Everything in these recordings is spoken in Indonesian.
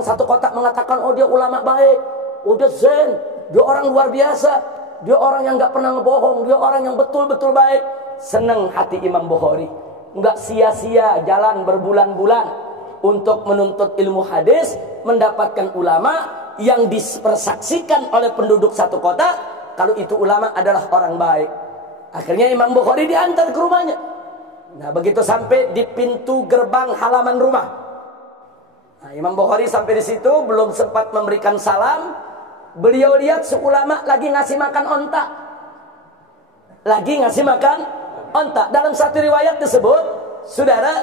Satu kotak mengatakan, oh dia ulama baik, oh dia zen, dia orang luar biasa, dia orang yang gak pernah ngebohong, dia orang yang betul-betul baik. Senang hati Imam Bukhari, nggak sia-sia jalan berbulan-bulan untuk menuntut ilmu hadis, mendapatkan ulama yang dipersaksikan oleh penduduk satu kota kalau itu ulama adalah orang baik. Akhirnya Imam Bukhari diantar ke rumahnya. Nah, begitu sampai di pintu gerbang halaman rumah, nah, Imam Bukhari sampai di situ belum sempat memberikan salam, beliau lihat seulama lagi ngasih makan onta. Lagi ngasih makan onta. Dalam satu riwayat disebut, saudara,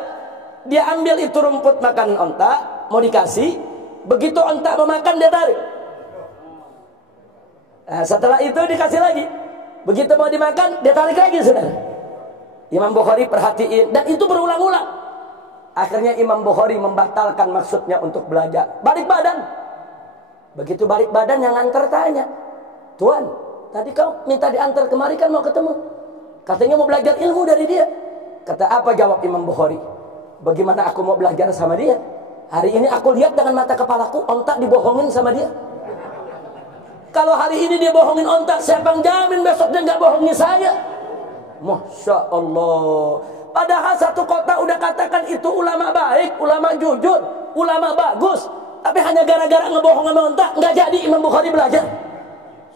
dia ambil itu rumput makan onta, mau dikasih, begitu onta mau makan dia tarik. Nah, setelah itu dikasih lagi, begitu mau dimakan dia tarik lagi, saudara. Imam Bukhari perhatiin, dan itu berulang-ulang. Akhirnya Imam Bukhari membatalkan maksudnya untuk belajar, balik badan. Begitu balik badan, yang antar tanya, Tuan, tadi kau minta diantar kemari kan mau ketemu, katanya mau belajar ilmu dari dia. Kata apa jawab Imam Bukhari? Bagaimana aku mau belajar sama dia? Hari ini aku lihat dengan mata kepalaku onta dibohongin sama dia. Kalau hari ini dia bohongin onta, siapa yang jamin besok dia nggak bohongin saya? Masya Allah. Padahal satu kota udah katakan itu ulama baik, ulama jujur, ulama bagus, tapi hanya gara-gara ngebohong sama onta nggak jadi Imam Bukhari belajar.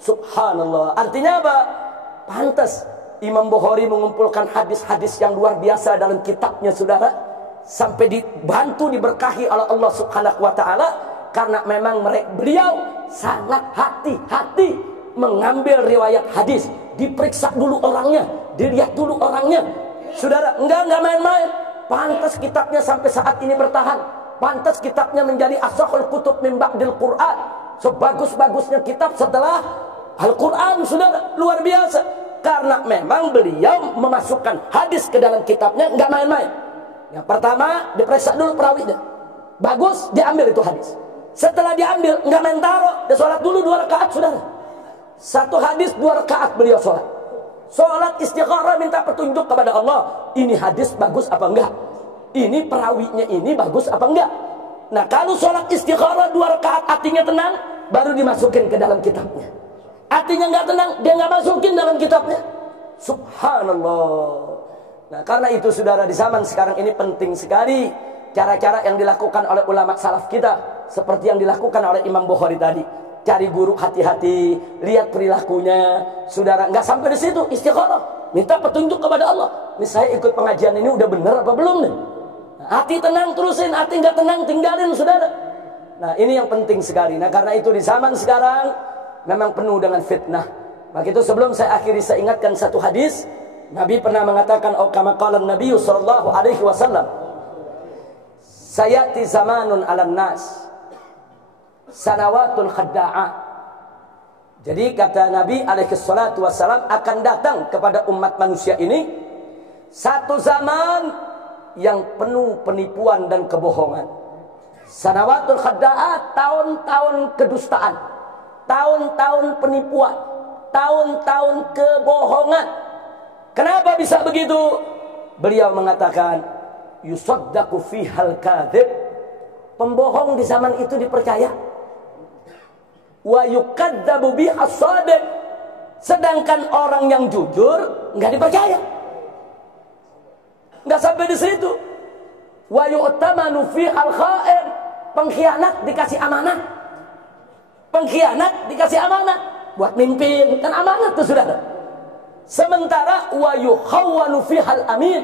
Subhanallah. Artinya apa? Pantas Imam Bukhari mengumpulkan hadis-hadis yang luar biasa dalam kitabnya, saudara, sampai dibantu diberkahi oleh Allah Subhanahu wa taala, karena memang beliau sangat hati-hati mengambil riwayat hadis, diperiksa dulu orangnya, dilihat dulu orangnya. Saudara, enggak main-main. Pantas kitabnya sampai saat ini bertahan. Pantas kitabnya menjadi ashahul kutub min ba'dil Quran. Sebagus-bagusnya kitab setelah Al-Quran, saudara, luar biasa. Karena memang beliau memasukkan hadis ke dalam kitabnya nggak main-main. Yang pertama diperiksa dulu perawinya, bagus diambil itu hadis. Setelah diambil nggak main taruh, dia sholat dulu 2 rakaat, saudara. Satu hadis 2 rakaat beliau sholat. Sholat istikharah, minta petunjuk kepada Allah. Ini hadis bagus apa enggak? Ini perawinya ini bagus apa enggak? Nah, kalau sholat istikharah 2 rakaat hatinya tenang, baru dimasukin ke dalam kitabnya. Artinya nggak tenang, dia nggak masukin dalam kitabnya. Subhanallah. Nah, karena itu saudara, di zaman sekarang ini penting sekali cara-cara yang dilakukan oleh ulama salaf kita, seperti yang dilakukan oleh Imam Bukhari tadi. Cari guru hati-hati, lihat perilakunya, saudara. Nggak sampai di situ, istikharah, minta petunjuk kepada Allah. Ini saya ikut pengajian ini udah bener apa belum nih? Nah, hati tenang terusin, hati nggak tenang tinggalin, saudara. Nah, ini yang penting sekali. Nah, karena itu di zaman sekarang memang penuh dengan fitnah. Maka itu sebelum saya akhiri, saya ingatkan satu hadis. Nabi pernah mengatakan, oh kama qala Nabi sallallahu alaihi wasallam, sayati zamanun 'alan nas sanawatun khadda'ah. Jadi kata Nabi alaihi salatu wasallam, akan datang kepada umat manusia ini satu zaman yang penuh penipuan dan kebohongan. Sanawatul khadda'ah, tahun-tahun kedustaan, tahun-tahun penipuan, tahun-tahun kebohongan. Kenapa bisa begitu? Beliau mengatakan, yusaddaqu fihal kadhib, pembohong di zaman itu dipercaya. Wa yukadzabu bihas shadiq, sedangkan orang yang jujur nggak dipercaya. Nggak sampai di situ. Wa yu'tamanu fihal kha'in, pengkhianat dikasih amanah. Pengkhianat dikasih amanat buat mimpin, kan amanat tuh, saudara. Sementara wa yukhawwanu fihal amin,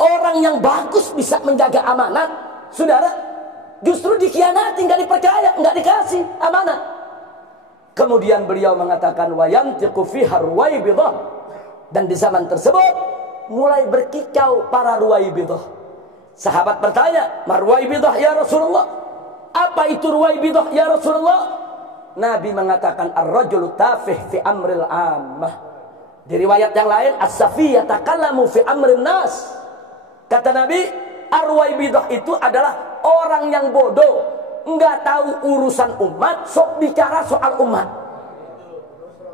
orang yang bagus bisa menjaga amanat, saudara, justru dikhianati, nggak dipercaya, nggak dikasih amanat. Kemudian beliau mengatakan wa yantiqu fiha ruwaibidah, dan di zaman tersebut mulai berkicau para ruwaibidah. Sahabat bertanya, "Ma ruwaibidah ya Rasulullah?" Apa itu ruwaibidah ya Rasulullah? Nabi mengatakan, ar-rajulu tafih fi amril ammah. Di riwayat yang lain, as-safi yatakallamu fi amrin nas. Kata Nabi, ar-ruwaibidah itu adalah orang yang bodoh, enggak tahu urusan umat, sok bicara soal umat.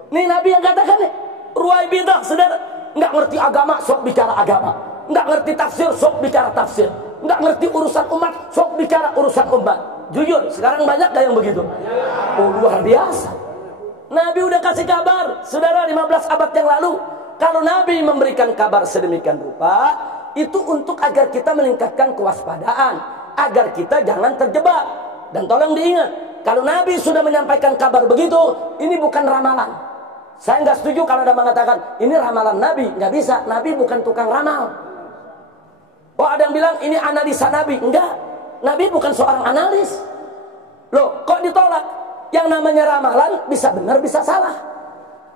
Nih Nabi yang katakan nih, ruwaibidah, saudara, enggak ngerti agama, sok bicara agama. Enggak ngerti tafsir, sok bicara tafsir. Enggak ngerti urusan umat, sok bicara urusan umat. Jujur, sekarang banyak gak yang begitu? Oh, luar biasa. Nabi udah kasih kabar, saudara, 15 abad yang lalu. Kalau Nabi memberikan kabar sedemikian rupa, itu untuk agar kita meningkatkan kewaspadaan, agar kita jangan terjebak. Dan tolong diingat, kalau Nabi sudah menyampaikan kabar begitu, ini bukan ramalan. Saya nggak setuju kalau ada mengatakan ini ramalan Nabi, nggak bisa. Nabi bukan tukang ramal. Oh, ada yang bilang ini analisa Nabi, enggak. Nabi bukan seorang analis. Loh, kok ditolak? Yang namanya ramalan bisa benar, bisa salah.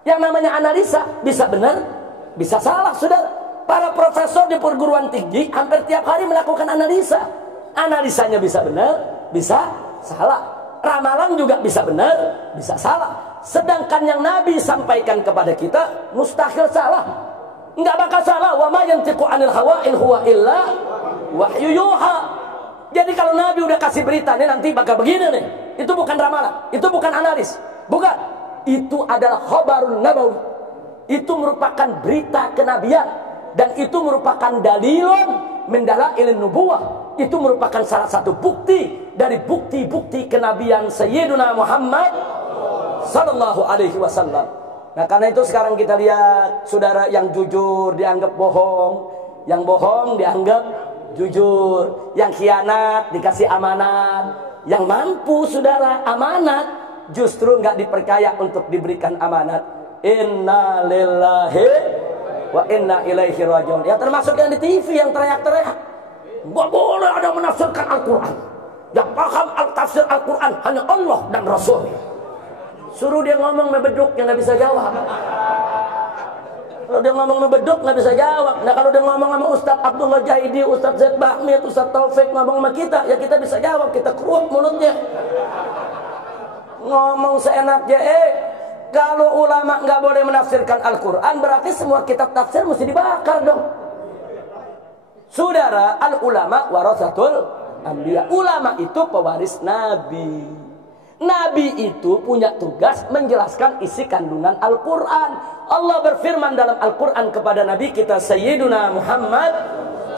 Yang namanya analisa bisa benar, bisa salah, saudara. Para profesor di perguruan tinggi hampir tiap hari melakukan analisa. Analisanya bisa benar, bisa salah. Ramalan juga bisa benar, bisa salah. Sedangkan yang Nabi sampaikan kepada kita mustahil salah. Enggak bakal salah. Wa ma yantiqu 'anil hawa in huwa illa wahyu yuha. Jadi kalau Nabi udah kasih berita nih nanti bakal begini nih, itu bukan ramalan, itu bukan analis, bukan. Itu adalah khabarun nabawi. Itu merupakan berita kenabian dan itu merupakan dalilun min dalailin nubuwah. Itu merupakan salah satu bukti dari bukti-bukti kenabian Sayyiduna Muhammad sallallahu alaihi wasallam. Nah, karena itu sekarang kita lihat, saudara, yang jujur dianggap bohong, yang bohong dianggap jujur, yang khianat dikasih amanat, yang mampu, saudara, amanat justru nggak dipercaya untuk diberikan amanat. Inna lillahi wa inna ilaihi rajiun. Ya, termasuk yang di TV yang teriak-teriak, nggak boleh ada menafsirkan Al-Quran, yang paham tafsir Al-Quran hanya Allah dan Rasul. Suruh dia ngomong mebeduk yang nggak bisa jawab. Kalau dia ngomong mebeduk nggak bisa jawab. Nah, kalau dia ngomong sama Ustadz Abdullah Jaidi, Ustadz Zaid Bahmid, Ustadz Taufik ngomong sama kita, ya kita bisa jawab. Kita keruak mulutnya. Ngomong seenaknya. Kalau ulama nggak boleh menafsirkan Al-Quran, berarti semua kitab tafsir mesti dibakar dong. Saudara, al-ulama warasatul anbiya. Ulama itu pewaris Nabi. Nabi itu punya tugas menjelaskan isi kandungan Al-Quran. Allah berfirman dalam Al-Quran kepada Nabi kita Sayyiduna Muhammad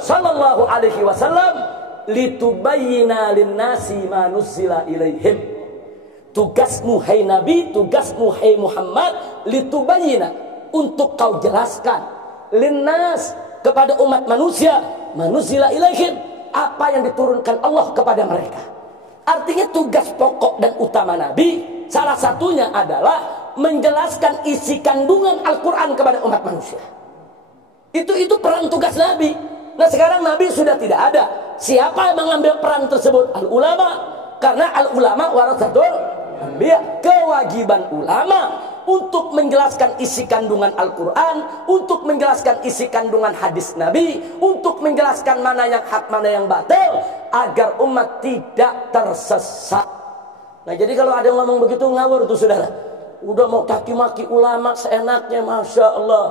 sallallahu alaihi wasallam, litubayyina linnasi ma nuzzila ilaihim. Tugasmu hai Nabi, tugasmu hai Muhammad, litubayyina, untuk kau jelaskan linnas, kepada umat manusia, ma nuzzila ilaihim, apa yang diturunkan Allah kepada mereka. Artinya tugas pokok dan utama Nabi salah satunya adalah menjelaskan isi kandungan Al-Quran kepada umat manusia. Itu peran tugas Nabi. Nah, sekarang Nabi sudah tidak ada. Siapa yang mengambil peran tersebut? Al-ulama. Karena al-ulama warasatul anbiya. Kewajiban ulama untuk menjelaskan isi kandungan Al-Quran, untuk menjelaskan isi kandungan hadis Nabi, untuk menjelaskan mana yang hak, mana yang batil, agar umat tidak tersesat. Nah, jadi kalau ada yang ngomong begitu ngawur tuh, saudara. Udah mau caci-maki ulama seenaknya, Masya Allah.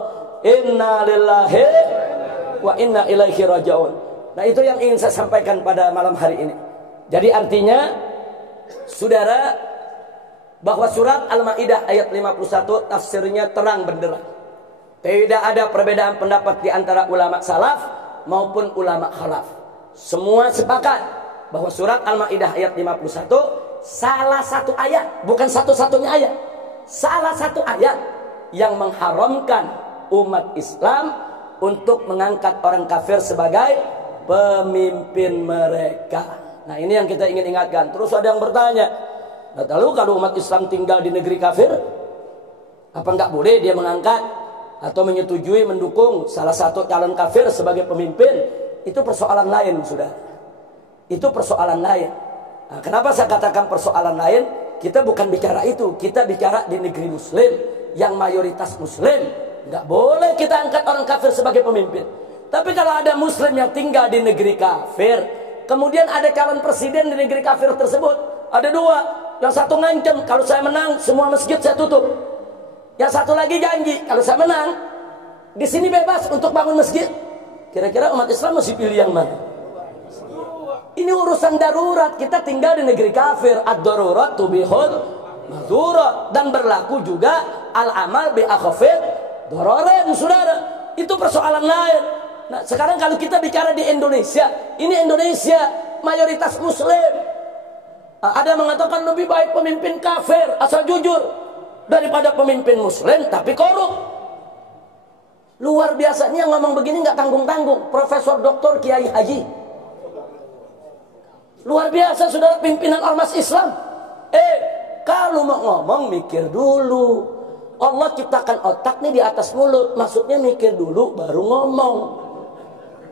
Inna lillahi wa inna ilaihi rajiun. Nah, itu yang ingin saya sampaikan pada malam hari ini. Jadi artinya, saudara, bahwa surat Al-Maidah ayat 51 tafsirnya terang benderang. Tidak ada perbedaan pendapat di antara ulama salaf maupun ulama khalaf. Semua sepakat bahwa surat Al-Maidah ayat 51 salah satu ayat, bukan satu-satunya ayat, salah satu ayat yang mengharamkan umat Islam untuk mengangkat orang kafir sebagai pemimpin mereka. Nah, ini yang kita ingin ingatkan. Terus ada yang bertanya, nah, lalu kalau umat Islam tinggal di negeri kafir, apa nggak boleh dia mengangkat atau menyetujui, mendukung salah satu calon kafir sebagai pemimpin? Itu persoalan lain, sudah. Itu persoalan lain. Nah, kenapa saya katakan persoalan lain? Kita bukan bicara itu. Kita bicara di negeri Muslim yang mayoritas Muslim. Nggak boleh kita angkat orang kafir sebagai pemimpin. Tapi kalau ada Muslim yang tinggal di negeri kafir, kemudian ada calon presiden di negeri kafir tersebut, ada dua. Yang satu ngancam, kalau saya menang semua masjid saya tutup. Yang satu lagi janji, kalau saya menang di sini bebas untuk bangun masjid. Kira-kira umat Islam mesti pilih yang mana? Ini urusan darurat. Kita tinggal di negeri kafir. Ad-darurat tubihul mahdurat. Dan berlaku juga al-amal bi'akhafid dararain, saudara. Itu persoalan lain. Nah, sekarang kalau kita bicara di Indonesia, ini Indonesia mayoritas Muslim. Ada mengatakan lebih baik pemimpin kafir asal jujur daripada pemimpin muslim tapi korup. Luar biasanya ngomong begini nggak tanggung-tanggung. Profesor Doktor Kiai Haji. Luar biasa saudara, pimpinan ormas Islam. Kalau mau ngomong mikir dulu. Allah ciptakan otak nih di atas mulut. Maksudnya mikir dulu baru ngomong.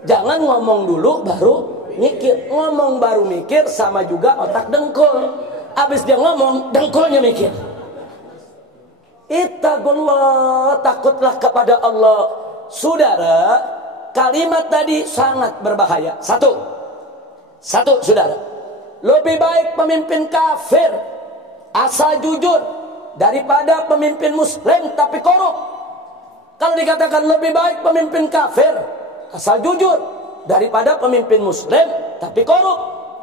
Jangan ngomong dulu baru mikir. Ngomong baru mikir sama juga otak dengkul. Habis dia ngomong, dengkulnya mikir. Ittaqullah, takutlah kepada Allah. Saudara, kalimat tadi sangat berbahaya. Satu saudara, lebih baik pemimpin kafir asal jujur daripada pemimpin muslim tapi korup. Kalau dikatakan lebih baik pemimpin kafir asal jujur daripada pemimpin muslim tapi korup,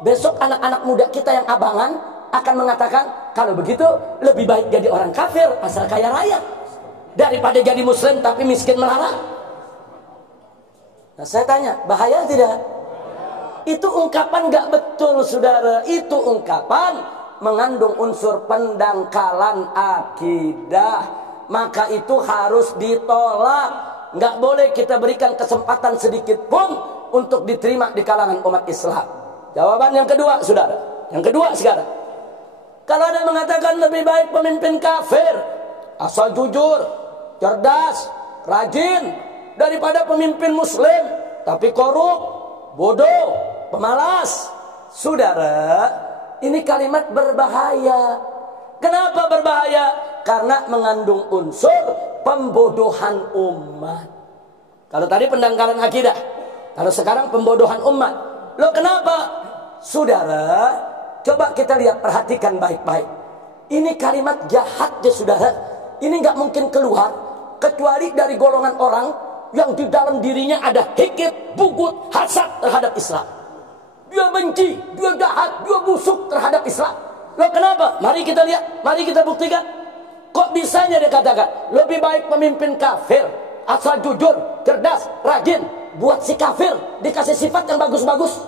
besok anak-anak muda kita yang abangan akan mengatakan, kalau begitu lebih baik jadi orang kafir asal kaya raya daripada jadi muslim tapi miskin melarat. Nah saya tanya, bahaya tidak? Itu ungkapan gak betul saudara. Itu ungkapan mengandung unsur pendangkalan akidah. Maka itu harus ditolak. Gak boleh kita berikan kesempatan sedikit pun untuk diterima di kalangan umat Islam. Jawaban yang kedua saudara. Yang kedua sekarang, kalau ada mengatakan lebih baik pemimpin kafir asal jujur, cerdas, rajin daripada pemimpin muslim tapi korup, bodoh, pemalas. Saudara, ini kalimat berbahaya. Kenapa berbahaya? Karena mengandung unsur pembodohan umat. Kalau tadi pendangkalan akidah, kalau sekarang pembodohan umat. Loh kenapa? Saudara, coba kita lihat, perhatikan baik-baik. Ini kalimat jahat ya saudara. Ini gak mungkin keluar kecuali dari golongan orang yang di dalam dirinya ada hikit, bugut, hasad terhadap Islam. Dia benci, dia jahat, dia busuk terhadap Islam. Loh kenapa? Mari kita lihat, mari kita buktikan. Kok bisanya dia katakan lebih baik pemimpin kafir asal jujur, cerdas, rajin. Buat si kafir dikasih sifat yang bagus-bagus,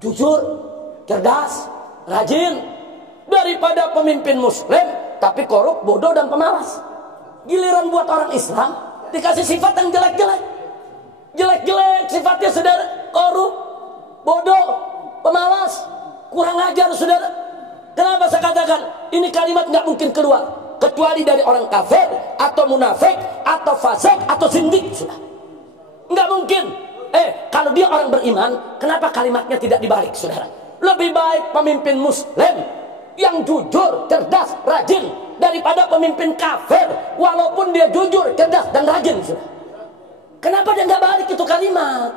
jujur, cerdas, rajin, daripada pemimpin muslim tapi korup, bodoh dan pemalas. Giliran buat orang Islam dikasih sifat yang jelek-jelek. Jelek-jelek sifatnya saudara, korup, bodoh, pemalas, kurang ajar saudara. Kenapa saya katakan ini kalimat nggak mungkin keluar kecuali dari orang kafir atau munafik atau fasik atau zindik sudah. Nggak mungkin. Kalau dia orang beriman, kenapa kalimatnya tidak dibalik saudara? Lebih baik pemimpin muslim yang jujur, cerdas, rajin daripada pemimpin kafir walaupun dia jujur, cerdas dan rajin saudara. Kenapa dia nggak balik itu kalimat?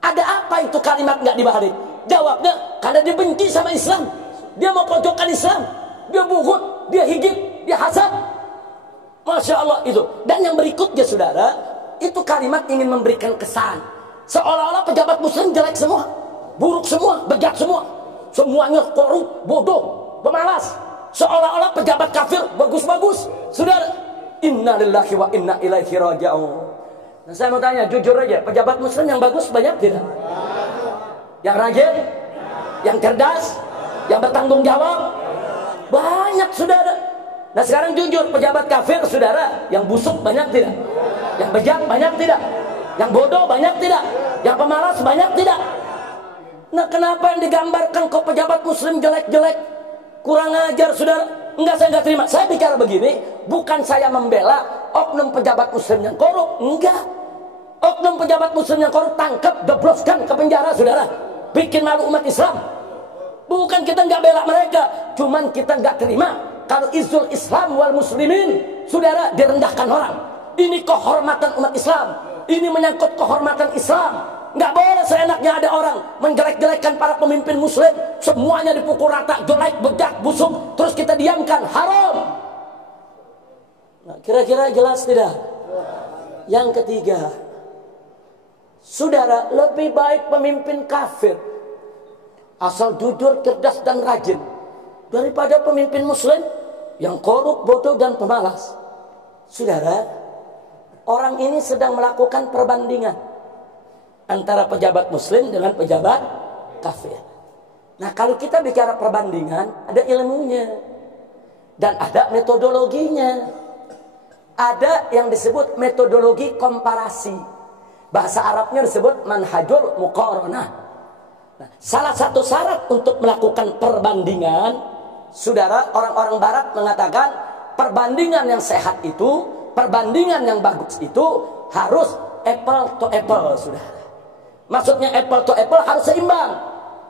Ada apa itu kalimat nggak dibalik? Jawabnya karena dia benci sama Islam. Dia mau pojokkan Islam. Dia buhut, dia higit, dia hasad. Masya Allah itu. Dan yang berikutnya saudara, itu kalimat ingin memberikan kesan seolah-olah pejabat muslim jelek semua, buruk semua, bejat semua, semuanya korup, bodoh, pemalas. Seolah-olah pejabat kafir bagus-bagus. Saudara, inna lillahi wa inna ilaihi raji'un. Nah saya mau tanya jujur aja, pejabat muslim yang bagus banyak tidak? Yang rajin, yang cerdas, yang bertanggung jawab, banyak saudara. Nah sekarang jujur, pejabat kafir saudara yang busuk banyak tidak? Yang bejat banyak tidak? Yang bodoh banyak tidak? Yang pemalas banyak tidak? Nah kenapa yang digambarkan kok pejabat muslim jelek-jelek, kurang ajar saudara? Enggak, saya enggak terima. Saya bicara begini bukan saya membela oknum pejabat muslim yang korup, enggak. Oknum pejabat muslim yang korup tangkap, jebloskan ke penjara saudara, bikin malu umat Islam. Bukan kita enggak bela mereka, cuman kita enggak terima kalau izul Islam wal muslimin saudara direndahkan orang. Ini kehormatan umat Islam, ini menyangkut kehormatan Islam. Nggak boleh seenaknya ada orang menjelek-jelekkan para pemimpin muslim, semuanya dipukul rata, jelek, bejat, busuk, terus kita diamkan, haram. Nah, kira-kira jelas tidak? Yang ketiga, saudara, lebih baik pemimpin kafir asal jujur, cerdas dan rajin daripada pemimpin muslim yang korup, bodoh dan pemalas. Saudara, orang ini sedang melakukan perbandingan antara pejabat muslim dengan pejabat kafir. Nah, kalau kita bicara perbandingan, ada ilmunya dan ada metodologinya. Ada yang disebut metodologi komparasi. Bahasa Arabnya disebut manhajul muqaranah. Nah, salah satu syarat untuk melakukan perbandingan, saudara, orang-orang barat mengatakan perbandingan yang sehat itu, perbandingan yang bagus itu harus apple to apple, saudara. Maksudnya apple to apple harus seimbang.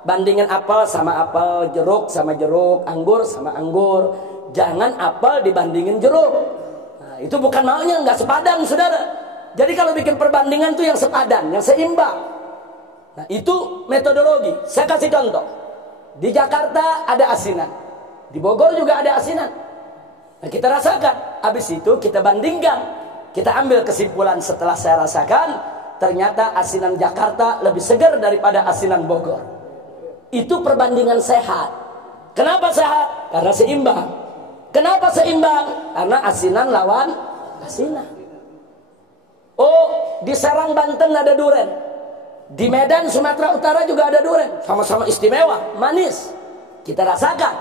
Bandingin apel sama apel, jeruk sama jeruk, anggur sama anggur. Jangan apel dibandingin jeruk. Nah, itu bukan maunya, nggak sepadan, saudara. Jadi kalau bikin perbandingan itu yang sepadan, yang seimbang. Nah, itu metodologi. Saya kasih contoh. Di Jakarta ada asinan. Di Bogor juga ada asinan. Nah, kita rasakan. Habis itu kita bandingkan. Kita ambil kesimpulan setelah saya rasakan. Ternyata asinan Jakarta lebih segar daripada asinan Bogor. Itu perbandingan sehat. Kenapa sehat? Karena seimbang. Kenapa seimbang? Karena asinan lawan asinan. Oh, di Serang Banten ada duren. Di Medan Sumatera Utara juga ada duren. Sama-sama istimewa, manis. Kita rasakan.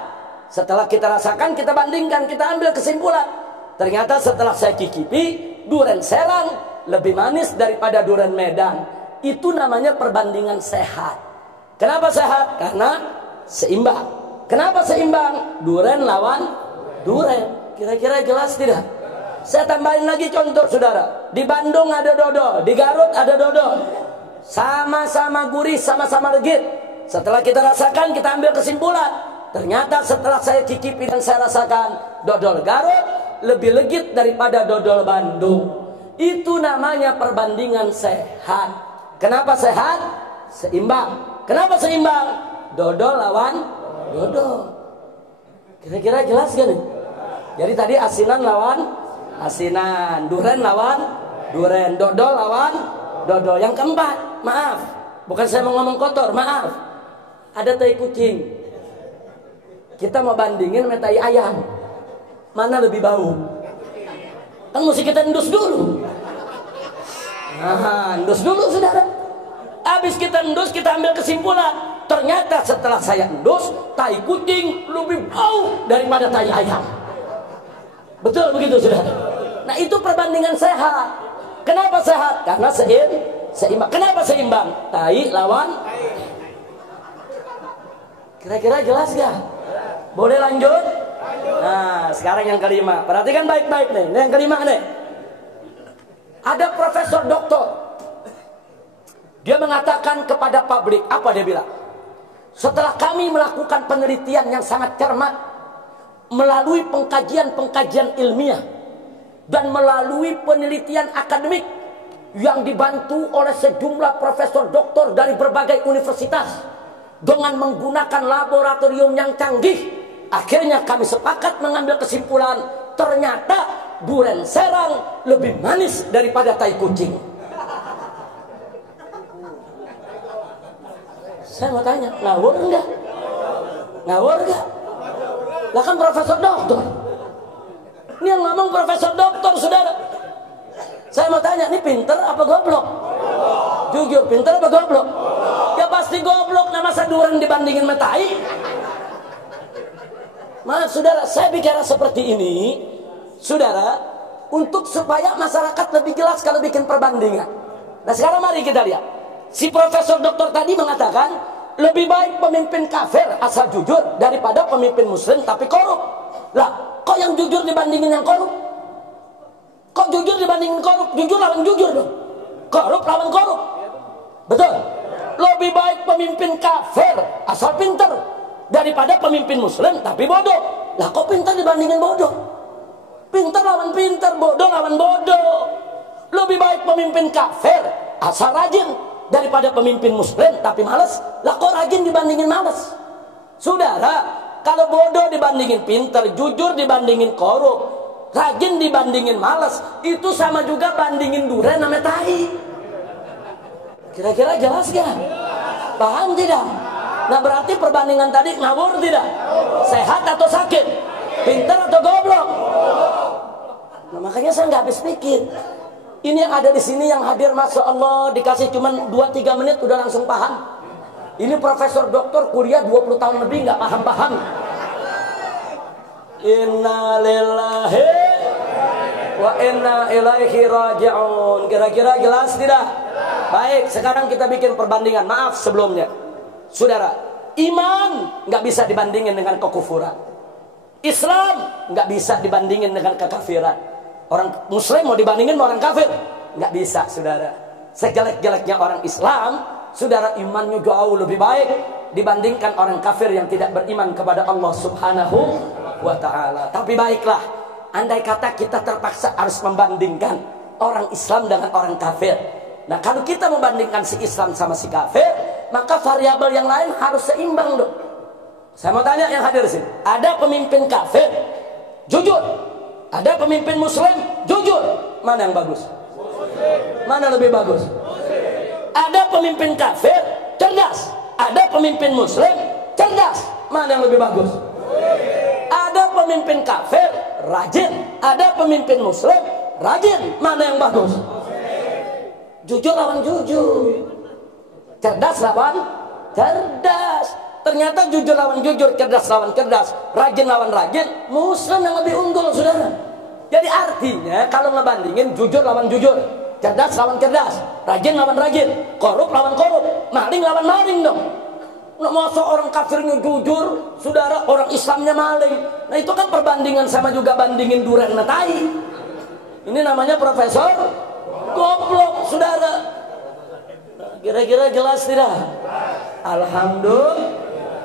Setelah kita rasakan, kita bandingkan, kita ambil kesimpulan. Ternyata setelah saya cicipi, duren Serang lebih manis daripada duren Medan. Itu namanya perbandingan sehat. Kenapa sehat? Karena seimbang. Kenapa seimbang? Duren lawan duren. Kira-kira jelas tidak? Saya tambahin lagi contoh, saudara. Di Bandung ada dodol, di Garut ada dodol. Sama-sama gurih, sama-sama legit. Setelah kita rasakan, kita ambil kesimpulan. Ternyata setelah saya cicipi dan saya rasakan, dodol Garut lebih legit daripada dodol Bandung. Itu namanya perbandingan sehat. Kenapa sehat? Seimbang. Kenapa seimbang? Dodol lawan dodol. Kira-kira jelas gak nih? Jadi tadi asinan lawan asinan, duren lawan duren, dodol lawan dodol. Yang keempat, maaf, bukan saya mau ngomong kotor, maaf, ada tai kucing. Kita mau bandingin sama tai ayam, mana lebih bau? Kan mesti kita endus dulu. Nah, endus dulu, saudara. Habis kita endus, kita ambil kesimpulan. Ternyata setelah saya endus, tai kucing lebih bau daripada tai ayam. Betul begitu, saudara? Nah, itu perbandingan sehat. Kenapa sehat? Karena seimbang. Kenapa seimbang? Tai lawan. Kira-kira jelas gak? Boleh lanjut? Nah, sekarang yang kelima. Perhatikan baik-baik nih. Ini yang kelima nih. Ada profesor doktor. Dia mengatakan kepada publik, apa dia bilang? Setelah kami melakukan penelitian yang sangat cermat, melalui pengkajian-pengkajian ilmiah, dan melalui penelitian akademik yang dibantu oleh sejumlah profesor doktor dari berbagai universitas dengan menggunakan laboratorium yang canggih, akhirnya kami sepakat mengambil kesimpulan, ternyata duren Serang lebih manis daripada tai kucing. Saya mau tanya, ngawur enggak? Ngawur enggak? Lah kan profesor doktor. Ini yang ngomong profesor doktor, saudara. Saya mau tanya, ini pinter apa goblok? Jujur, pinter apa goblok? Ya pasti goblok, nama duren dibandingin sama tai. Maaf, saudara, saya bicara seperti ini, saudara, untuk supaya masyarakat lebih jelas kalau bikin perbandingan. Nah, sekarang mari kita lihat. Si profesor doktor tadi mengatakan, lebih baik pemimpin kafir asal jujur daripada pemimpin muslim tapi korup. Lah, kok yang jujur dibandingin yang korup? Kok jujur dibandingin korup? Jujur lawan jujur dong. Korup lawan korup. Betul. Lebih baik pemimpin kafir asal pinter daripada pemimpin muslim tapi bodoh. Lah, kok pinter dibandingin bodoh? Pinter lawan pinter, bodoh lawan bodoh. Lebih baik pemimpin kafir asal rajin daripada pemimpin muslim tapi malas. Lah, kok rajin dibandingin malas? Saudara, kalau bodoh dibandingin pinter, jujur dibandingin korup, rajin dibandingin malas, itu sama juga bandingin duren sama tai. Kira-kira jelas gak? Paham tidak? Nah, berarti perbandingan tadi ngawur tidak? Sehat atau sakit? Pinter atau goblok? Nah, makanya saya nggak habis pikir. Ini yang ada di sini yang hadir, Masya Allah, dikasih cuma 2-3 menit udah langsung paham. Ini profesor doktor kuliah 20 tahun lebih nggak paham-paham. Inna lillahi wa inna ilaihi raji'un. Kira-kira jelas tidak? Baik, sekarang kita bikin perbandingan. Maaf sebelumnya, saudara, iman nggak bisa dibandingin dengan kekufuran. Islam nggak bisa dibandingin dengan kekafiran. Orang Muslim mau dibandingin sama orang kafir, nggak bisa, saudara. Sejelek-jeleknya orang Islam, saudara, imannya jauh lebih baik dibandingkan orang kafir yang tidak beriman kepada Allah Subhanahu wa ta'ala. Tapi baiklah, andai kata kita terpaksa harus membandingkan orang Islam dengan orang kafir. Nah, kalau kita membandingkan si Islam sama si kafir, maka variabel yang lain harus seimbang dong. Saya mau tanya yang hadir sini, ada pemimpin kafir jujur, ada pemimpin Muslim jujur, mana yang bagus? Mana lebih bagus? Ada pemimpin kafir cerdas, ada pemimpin Muslim cerdas, mana yang lebih bagus? Ada pemimpin kafir rajin, ada pemimpin Muslim rajin, mana yang bagus? Jujur lawan jujur, cerdas lawan cerdas. Ternyata jujur lawan jujur, cerdas lawan cerdas, rajin lawan rajin, Muslim yang lebih unggul, saudara. Jadi artinya kalau ngebandingin jujur lawan jujur, cerdas lawan cerdas, rajin lawan rajin, korup lawan korup, maling lawan maling dong. Masa orang kafirnya jujur, saudara, orang Islamnya maling. Nah itu kan perbandingan sama juga bandingin duren sama tai. Ini namanya profesor goblok, saudara. Nah, kira-kira jelas tidak? Alhamdulillah.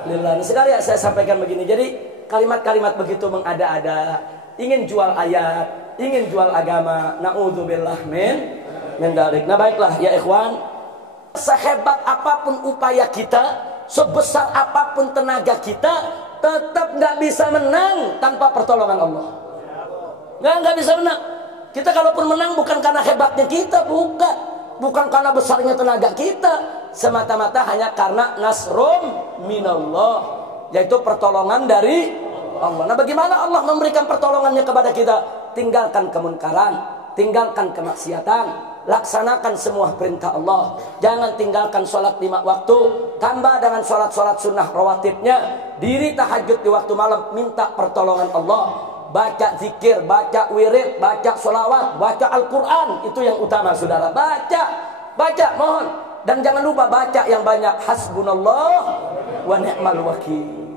Nah, sekarang ya saya sampaikan begini. Jadi kalimat-kalimat begitu mengada-ada, ingin jual ayat, ingin jual agama, naudzubillah min dzalik. Nah baiklah ya ikhwan, sehebat apapun upaya kita, sebesar apapun tenaga kita, tetap nggak bisa menang tanpa pertolongan Allah. Nggak bisa menang. Kita kalaupun menang bukan karena hebatnya kita, bukan karena besarnya tenaga kita, semata-mata hanya karena nasrum minallah, yaitu pertolongan dari Allah. Nah bagaimana Allah memberikan pertolongannya kepada kita? Tinggalkan kemunkaran, tinggalkan kemaksiatan, laksanakan semua perintah Allah. Jangan tinggalkan sholat 5 waktu, tambah dengan sholat-sholat sunnah rawatibnya, diri tahajud di waktu malam, minta pertolongan Allah, baca zikir, baca wirid, baca sholawat, baca Al-Quran. Itu yang utama, saudara. Baca, mohon. Dan jangan lupa baca yang banyak, hasbunallah wa ni'mal wakil.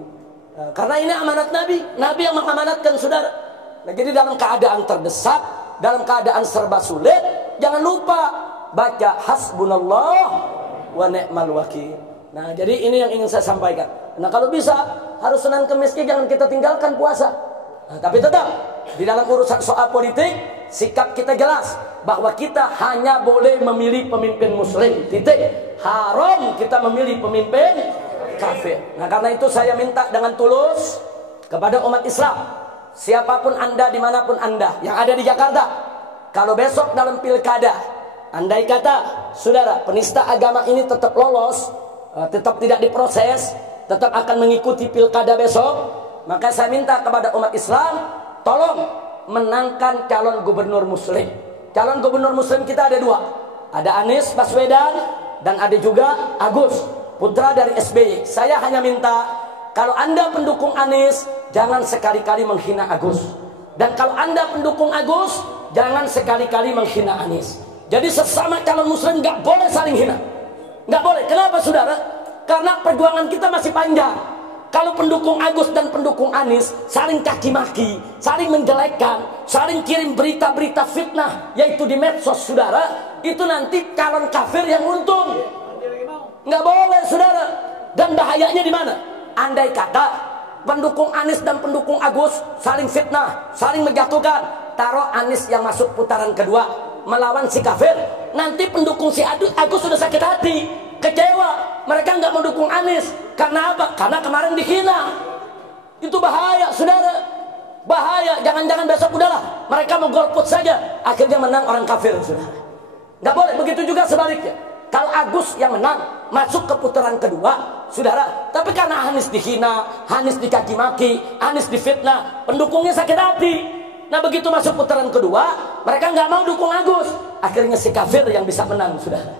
Karena ini amanat Nabi yang mengamanatkan, saudara. Nah, jadi dalam keadaan terdesak, dalam keadaan serba sulit, jangan lupa baca hasbunallah wa ni'mal wakil. Nah, jadi ini yang ingin saya sampaikan. Nah, kalau bisa harus Senin Kemis jangan kita tinggalkan puasa. Nah, tapi tetap di dalam urusan soal politik, sikap kita jelas bahwa kita hanya boleh memilih pemimpin Muslim. Titik. Haram kita memilih pemimpin kafir. Nah, karena itu saya minta dengan tulus kepada umat Islam, siapapun Anda, dimanapun Anda yang ada di Jakarta, kalau besok dalam pilkada, andai kata saudara penista agama ini tetap lolos, tetap tidak diproses, tetap akan mengikuti pilkada besok, maka saya minta kepada umat Islam, tolong menangkan calon gubernur Muslim. Calon gubernur Muslim kita ada 2, ada Anies Baswedan dan ada juga Agus, putra dari SBY. Saya hanya minta, kalau Anda pendukung Anies, jangan sekali-kali menghina Agus. Dan kalau Anda pendukung Agus, jangan sekali-kali menghina Anies. Jadi sesama calon Muslim nggak boleh saling hina, nggak boleh. Kenapa, saudara? Karena perjuangan kita masih panjang. Kalau pendukung Agus dan pendukung Anies saling caci maki, saling menjelekkan, saling kirim berita-berita fitnah, yaitu di medsos, saudara, itu nanti calon kafir yang untung. Nggak boleh, saudara. Dan bahayanya di mana? Andai kata pendukung Anies dan pendukung Agus saling fitnah, saling menjatuhkan, taruh Anies yang masuk putaran kedua melawan si kafir, nanti pendukung si Agus sudah sakit hati, kecewa, mereka nggak mendukung Anies. Karena apa? Karena kemarin dihina. Itu bahaya, saudara. Bahaya. Jangan-jangan besok udahlah, mereka mau golput saja, akhirnya menang orang kafir, saudara. Nggak boleh. Begitu juga sebaliknya. Kalau Agus yang menang, masuk ke putaran kedua, saudara, tapi karena Anies dihina, Anies dicaci maki, Anies difitnah, pendukungnya sakit hati. Nah begitu masuk putaran kedua, mereka nggak mau dukung Agus, akhirnya si kafir yang bisa menang, saudara.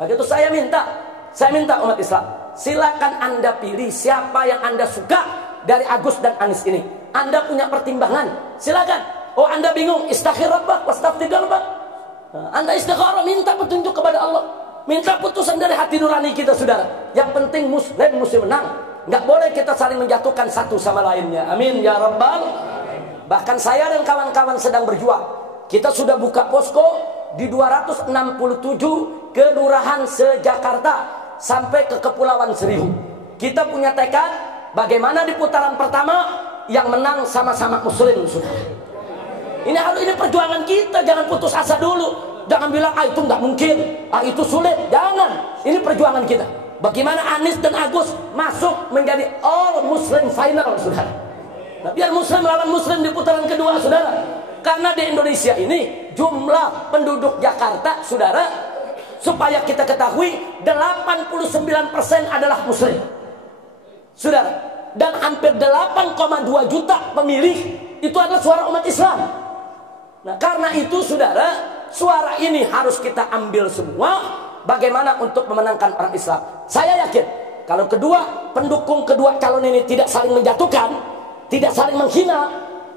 Begitu saya minta umat Islam, silakan Anda pilih siapa yang Anda suka dari Agus dan Anies ini. Anda punya pertimbangan, silakan. Oh, Anda bingung, istakhir rabbak wastafti qalbak. Anda istikharah, minta petunjuk kepada Allah, minta putusan dari hati nurani kita, saudara. Yang penting muslim mesti menang. Nggak boleh kita saling menjatuhkan satu sama lainnya. Amin ya rabbal. Bahkan saya dan kawan-kawan sedang berjuang. Kita sudah buka posko di 267 kelurahan se-Jakarta sampai ke Kepulauan Seribu. Kita punya tekad bagaimana di putaran pertama yang menang sama-sama muslim, saudara. Ini perjuangan kita, jangan putus asa dulu. Jangan bilang itu nggak mungkin, itu sulit. Jangan. Ini perjuangan kita. Bagaimana Anies dan Agus masuk menjadi all Muslim final, saudara. Nah, biar Muslim lawan Muslim di putaran kedua, saudara. Karena di Indonesia ini jumlah penduduk Jakarta, saudara, supaya kita ketahui 89% adalah Muslim, saudara. Dan hampir 8,2 juta pemilih itu adalah suara umat Islam. Nah, karena itu, saudara, suara ini harus kita ambil semua. Bagaimana untuk memenangkan orang Islam? Saya yakin kalau pendukung kedua calon ini tidak saling menjatuhkan, tidak saling menghina,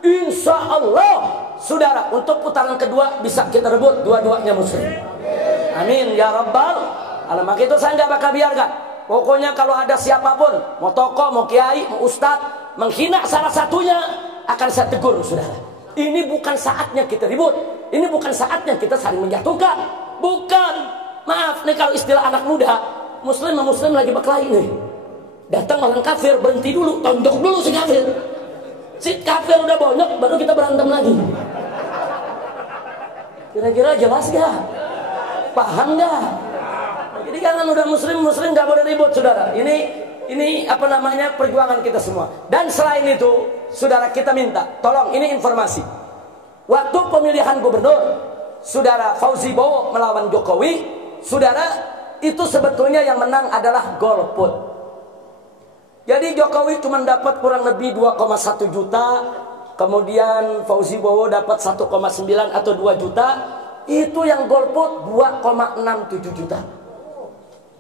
insya Allah, saudara, untuk putaran kedua bisa kita rebut dua-duanya muslim. Amin ya rabbal alamin. Maka itu saya nggak bakal biarkan. Pokoknya kalau ada siapapun, mau tokoh, mau kiai, mau ustadz, menghina salah satunya, akan saya tegur, saudara. Ini bukan saatnya kita ribut. Ini bukan saatnya kita saling menjatuhkan. Bukan. Maaf nih kalau istilah anak muda, muslim sama muslim lagi berkelahi nih. Datang orang kafir, berhenti dulu, tonjok dulu si kafir. Si kafir udah bonyok, baru kita berantem lagi. Kira-kira jelas gak? Paham gak? Jadi jangan udah muslim gak boleh ribut, saudara. Ini apa namanya, perjuangan kita semua. Dan selain itu, saudara, kita minta, tolong, ini informasi. Waktu pemilihan gubernur, saudara, Fauzi Bowo melawan Jokowi, saudara, itu sebetulnya yang menang adalah golput. Jadi Jokowi cuma dapat kurang lebih 2,1 juta, kemudian Fauzi Bowo dapat 1,9 atau 2 juta, itu yang golput 2,67 juta.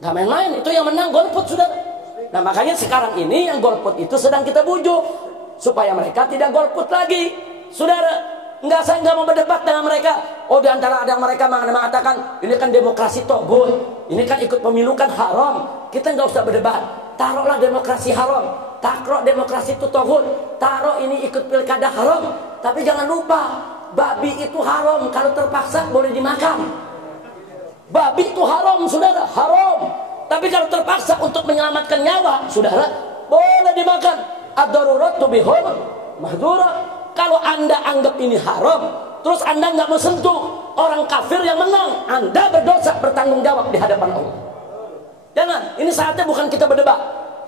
Nggak main-main, itu yang menang golput, saudara. Nah, makanya sekarang ini yang golput itu sedang kita bujuk supaya mereka tidak golput lagi, saudara. Saya nggak mau berdebat dengan mereka. Oh, di antara ada yang mereka mengatakan ini kan demokrasi togut, ini kan ikut pemilu kan haram. Kita nggak usah berdebat. Taruhlah demokrasi haram, taruh demokrasi itu togut, taruh ini ikut pilkada haram. Tapi jangan lupa, babi itu haram kalau terpaksa boleh dimakan. Babi itu haram, saudara, haram. Tapi kalau terpaksa untuk menyelamatkan nyawa, saudara, boleh dimakan. Ad-darurat tubihul mahdzura. Kalau Anda anggap ini haram, terus Anda nggak mau sentuh orang kafir yang menang, Anda berdosa, bertanggung jawab di hadapan Allah. Jangan, ini saatnya bukan kita berdebat.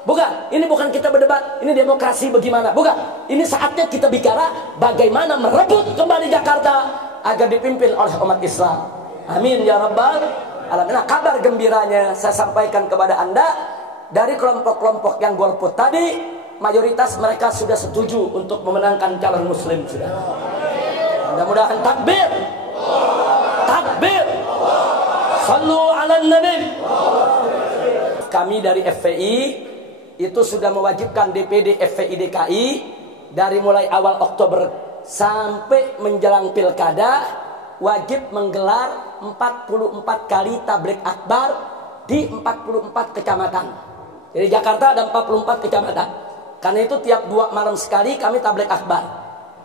Bukan, ini bukan kita berdebat, ini demokrasi bagaimana. Bukan, ini saatnya kita bicara bagaimana merebut kembali Jakarta agar dipimpin oleh umat Islam. Amin ya rabbal alamin. Nah, kabar gembiranya saya sampaikan kepada Anda, dari kelompok-kelompok yang golput tadi, mayoritas mereka sudah setuju untuk memenangkan calon muslim, sudah. Mudah-mudahan takbir. Takbir. Sallu ala nabi. Kami dari FPI itu sudah mewajibkan DPD FPI DKI dari mulai awal Oktober sampai menjelang pilkada wajib menggelar 44 kali tabligh akbar di 44 kecamatan. Jadi Jakarta ada 44 kecamatan. Karena itu tiap 2 malam sekali kami tabligh akbar.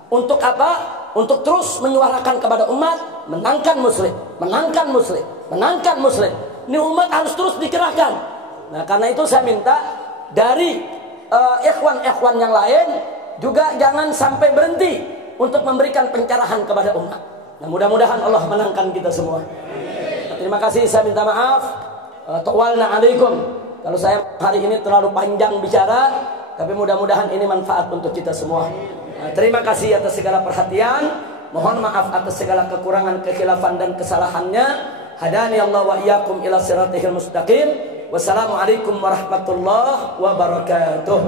Untuk apa? Untuk terus menyuarakan kepada umat, menangkan muslim, menangkan muslim, menangkan muslim. Ini umat harus terus dikerahkan. Nah, karena itu saya minta dari ikhwan-ikhwan yang lain juga jangan sampai berhenti untuk memberikan pencerahan kepada umat. Nah, mudah-mudahan Allah menangkan kita semua. Nah, terima kasih, saya minta maaf. Tawalna alaikum kalau saya hari ini terlalu panjang bicara. Tapi mudah-mudahan ini manfaat untuk kita semua. Terima kasih atas segala perhatian. Mohon maaf atas segala kekurangan, kekhilafan dan kesalahannya. Hadani Allah wa iyyakum ila siratihil mustaqim. Wassalamualaikum warahmatullahi wabarakatuh.